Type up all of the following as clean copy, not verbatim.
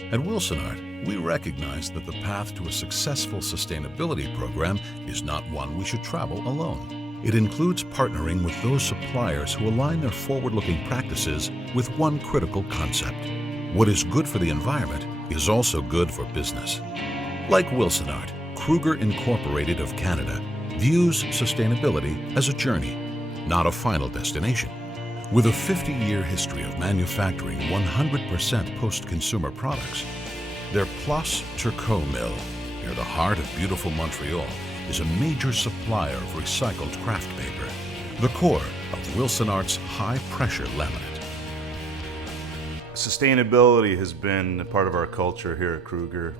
At Wilsonart, we recognize that the path to a successful sustainability program is not one we should travel alone. It includes partnering with those suppliers who align their forward-looking practices with one critical concept. What is good for the environment is also good for business. Like Wilsonart, Kruger Incorporated of Canada views sustainability as a journey, not a final destination. With a 50-year history of manufacturing 100% post-consumer products, their Place Turcot mill, near the heart of beautiful Montreal, is a major supplier of recycled craft paper, the core of Wilsonart's high-pressure laminate. Sustainability has been a part of our culture here at Kruger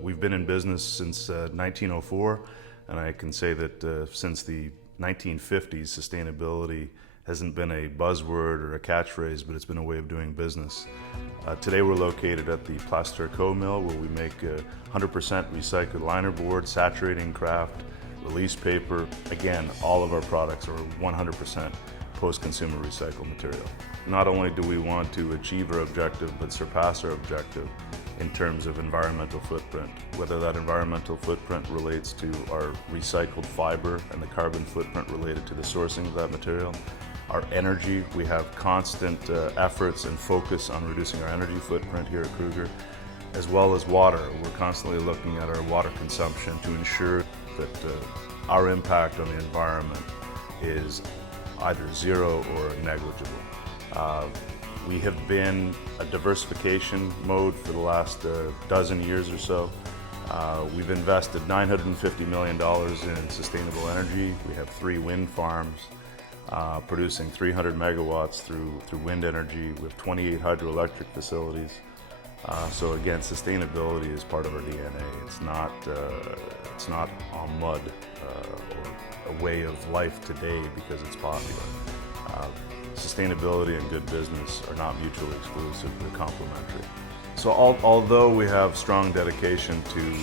we've been in business since 1904, and I can say that since the 1950s, sustainability hasn't been a buzzword or a catchphrase, but it's been a way of doing business. Today we're located at the Place Turcot mill, where we make 100% recycled linerboard, saturating craft, release paper. Again, all of our products are 100% post-consumer recycled material. Not only do we want to achieve our objective, but surpass our objective in terms of environmental footprint, whether that environmental footprint relates to our recycled fiber and the carbon footprint related to the sourcing of that material. Our energy, we have constant efforts and focus on reducing our energy footprint here at Kruger, as well as water. We're constantly looking at our water consumption to ensure that our impact on the environment is either zero or negligible. We have been a diversification mode for the last dozen years or so. We've invested $950 million in sustainable energy. We have 3 wind farms producing 300 megawatts through wind energy. We have 28 hydroelectric facilities. So again, sustainability is part of our DNA. It's not en mode or a way of life today because it's popular. Sustainability and good business are not mutually exclusive, they're complementary. So although we have strong dedication to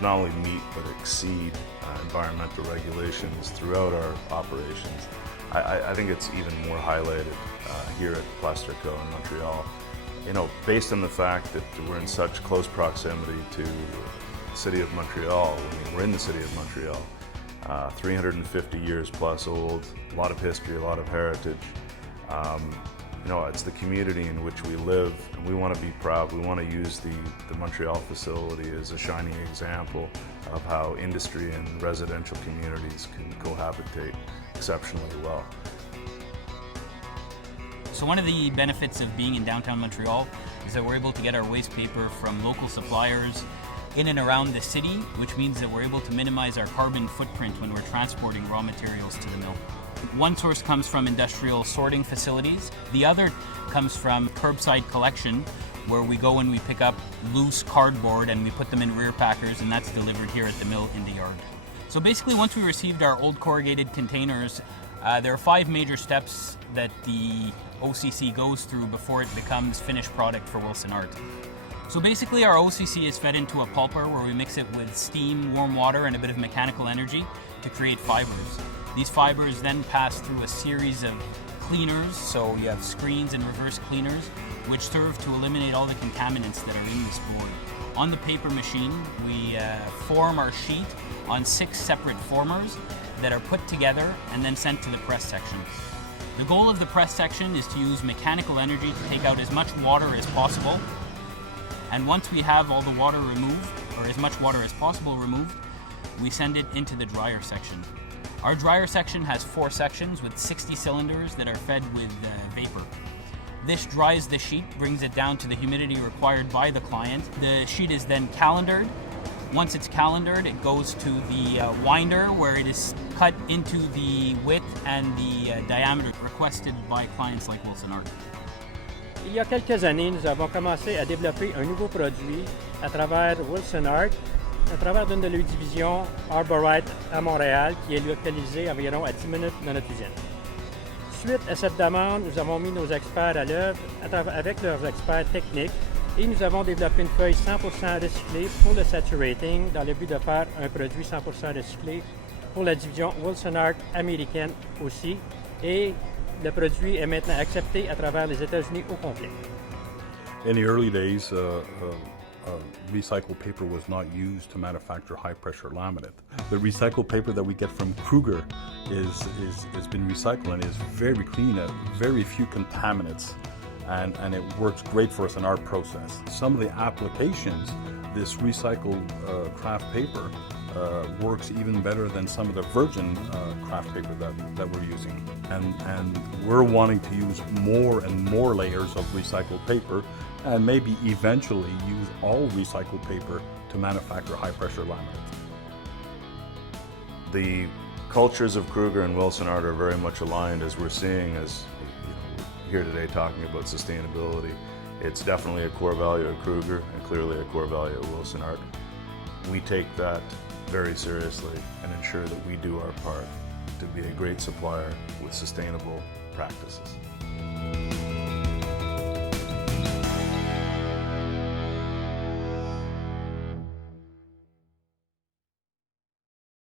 not only meet but exceed environmental regulations throughout our operations, I think it's even more highlighted here at Place Turcot in Montreal. You know, based on the fact that we're in such close proximity to the city of Montreal. I mean, we're in the city of Montreal. 350 years plus old, a lot of history, a lot of heritage. You know, it's the community in which we live, and we want to be proud. We want to use the Montreal facility as a shining example of how industry and residential communities can cohabitate exceptionally well. So one of the benefits of being in downtown Montreal is that we're able to get our waste paper from local suppliers in and around the city, which means that we're able to minimize our carbon footprint when we're transporting raw materials to the mill. One source comes from industrial sorting facilities. The other comes from curbside collection, where we go and we pick up loose cardboard and we put them in rear packers, and that's delivered here at the mill in the yard. So basically, once we received our old corrugated containers, there are 5 major steps that the OCC goes through before it becomes finished product for Wilsonart. So basically, our OCC is fed into a pulper where we mix it with steam, warm water, and a bit of mechanical energy to create fibers. These fibers then pass through a series of cleaners, so you have screens and reverse cleaners, which serve to eliminate all the contaminants that are in this board. On the paper machine, we form our sheet on 6 separate formers that are put together and then sent to the press section. The goal of the press section is to use mechanical energy to take out as much water as possible. And once we have all the water removed, or as much water as possible removed, we send it into the dryer section. Our dryer section has 4 sections with 60 cylinders that are fed with vapor. This dries the sheet, brings it down to the humidity required by the client. The sheet is then calendared. Once it's calendared, it goes to the winder, where it is cut into the width and the diameter requested by clients like Wilsonart. Il y a quelques années, nous avons commencé à développer un nouveau produit à travers Wilsonart, à travers d'une de leurs divisions, Arborite à Montréal, qui est localisée environ à 10 minutes de notre usine. Suite à cette demande, nous avons mis nos experts à l'œuvre avec leurs experts techniques et nous avons développé une feuille 100% recyclée pour le saturating dans le but de faire un produit 100% recyclé pour la division Wilsonart américaine aussi. Et le produit est maintenant accepté à travers les États-Unis au complet. In the early days, recycled paper was not used to manufacture high-pressure laminate. The recycled paper that we get from Kruger has been recycled and is very clean, very few contaminants, and it works great for us in our process. Some of the applications, this recycled craft paper works even better than some of the virgin craft paper that we're using. And we're wanting to use more and more layers of recycled paper, and maybe eventually use all recycled paper to manufacture high-pressure laminate. The cultures of Kruger and Wilsonart are very much aligned, as we're seeing as we're here today talking about sustainability. It's definitely a core value of Kruger and clearly a core value of Wilsonart. We take that very seriously and ensure that we do our part to be a great supplier with sustainable practices.